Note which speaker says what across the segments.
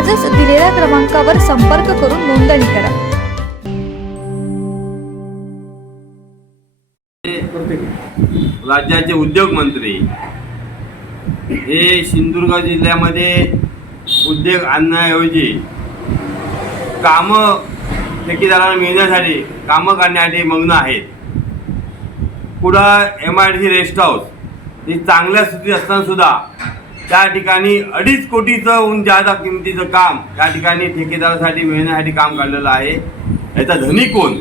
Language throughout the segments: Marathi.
Speaker 1: आजच दिलेल्या क्रमांकावर संपर्क करून नोंदणी करा.
Speaker 2: राज्याचे उद्योग मंत्री. हे सिंधुदुर्ग जिल्ह्यामध्ये उद्योग आणण्याऐवजी कामं ठेकेदारांना मिळण्यासाठी कामं करण्यासाठी मग्न आहेत. पुढं M I D C rest house ही चांगल्या स्थितीत असताना सुद्धा त्या ठिकाणी अडीच कोटीचं हून जादा किमतीचं काम त्या ठिकाणी ठेकेदारासाठी मिळण्यासाठी काम काढलेलं आहे. याचा धनी कोण?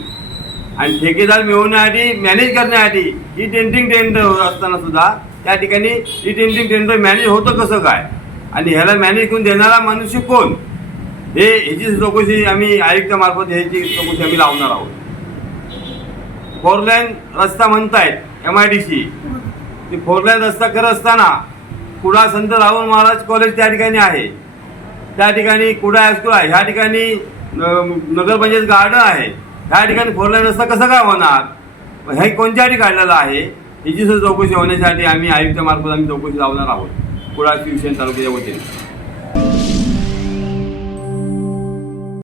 Speaker 2: आणि ठेकेदार मिळवण्यासाठी मॅनेज करण्यासाठी ही टेंटिंग टेंडर असताना सुद्धा त्या ठिकाणी ही टेंटिंग टेंडर मॅनेज होतं कसं काय? आणि ह्याला मॅनेज करून देणारा मनुष्य कोण? हे ह्याची चौकशी आम्ही आयुक्तामार्फत ह्याची चौकशी आम्ही लावणार आहोत. फोर लाईन रस्ता म्हणतायत एम आय डी सी ती फोर लाईन रस्ता करत असताना कुडा संत राहुल महाराज कॉलेज त्या ठिकाणी आहे. त्या ठिकाणी कुडा हायस्कूल आहे. ह्या ठिकाणी न- नगरपंचायत गार्डन आहे. ह्या ठिकाणी फोर लाईन रस्ता कसा काय होणार? हे कोणत्यासाठी काढलेलं आहे? याची सुद्धा चौकशी होण्यासाठी आम्ही आयुक्तामार्फत आम्ही चौकशी लावणार आहोत. कुडा शिवसेना तालुक्याच्या वतीने.